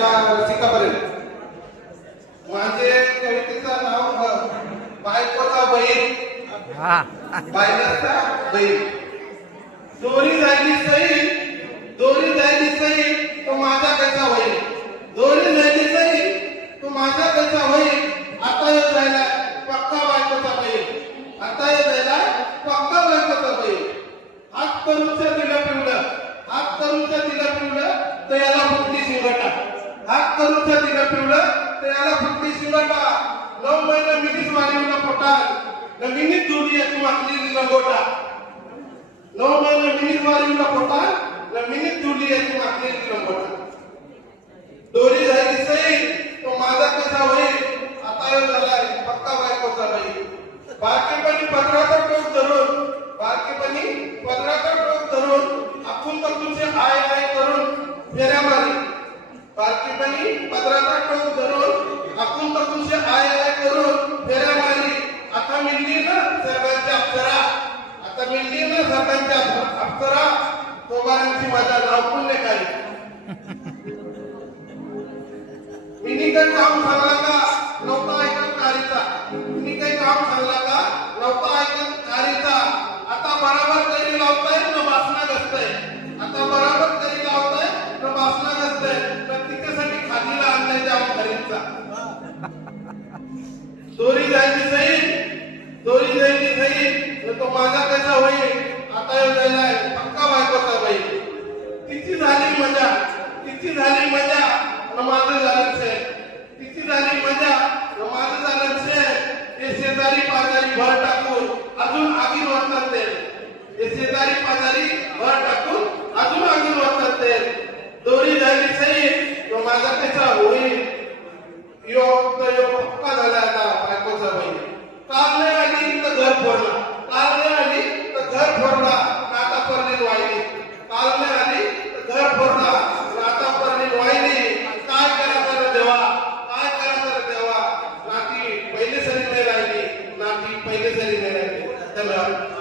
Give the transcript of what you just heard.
रसिकापर्यंत माझे कवितेचं नाव बायकोचा बैल बायकोचा बैल दोरी जायली सई दोरी जायली सई तो माझा कसा होईल दोरी जायली सई तो माझा कसा होईल आता येऊ जायला पक्का बायकोचा बैल आता येऊ जायला पक्का बायकोचा बैल हात करूच्या दिलं पिवलं हात करूच्या दिलं पिवलं तर याला फुटली शिवटा हात करूच्या दिलं पिवलं तर याला फुटली शिवटा 9 महिने मिनीच मारविला पोटात मिनीच जोडी तू मागली लंगोटा 9 महिने मिनीच मारविला पोटात मिनीच जोडी तू मागली लंगोटा दोरी जायची सई तो माझा कसा होईल आता येऊ झालाय पक्का बायकोचा बैल बारकेपणी पदराचा टोक धरून बारकेपणी पदराचा टोक धरून आपण तर तुझे आय आय करून फेऱ्या मारी बारकेपणी पदराचा टोक धरून आपण तर तुझे आय आय करून फेऱ्या मारी आता मिळली ना सर्वांची अप्सरा आता मिळली ना सर्वांची अप्सरा तोबारांची माझ्या नावपून नाही काही मी काही काम सांगला का नव्हता ऐकत कारीचा मी काही काम सांगला का नव्हता ऐकत कारीचा आता बराबर तरी लावताय न बासना घसतय आता बराबर तरी लावताय न बासना घसतय प्रत्येकासाठी खादीला आणलाय त्या घरीचा दोरी जायची सई तो माझा कसा होईल आता येऊ जायलाय पक्का बायकोचा बैल तिची झाली मजा न माझं झालं छे तिची झाली मजा न माझं झालं छे हे शेजारी पाजारी भर टाकून अजून आगीन वाटतात ते शेजारी पाजारी भर टाकून अजून आगीन वाटतात ते दोरी झाली सई तो माझा कसा होईल यो पक्का झाला आता बायकोचा बैल काल नाही आली तर घर फोडला काल नाही आली तर घर फोडला नाता परणी वाहिली काल नाही आली तर घर फोडला नाता परणी वाहिली काय करायचं रे देवा काय करायचं रे देवा नाती पहिले सरी नाही राहिली नाती पहिले सरी नाही राहिली धन्यवाद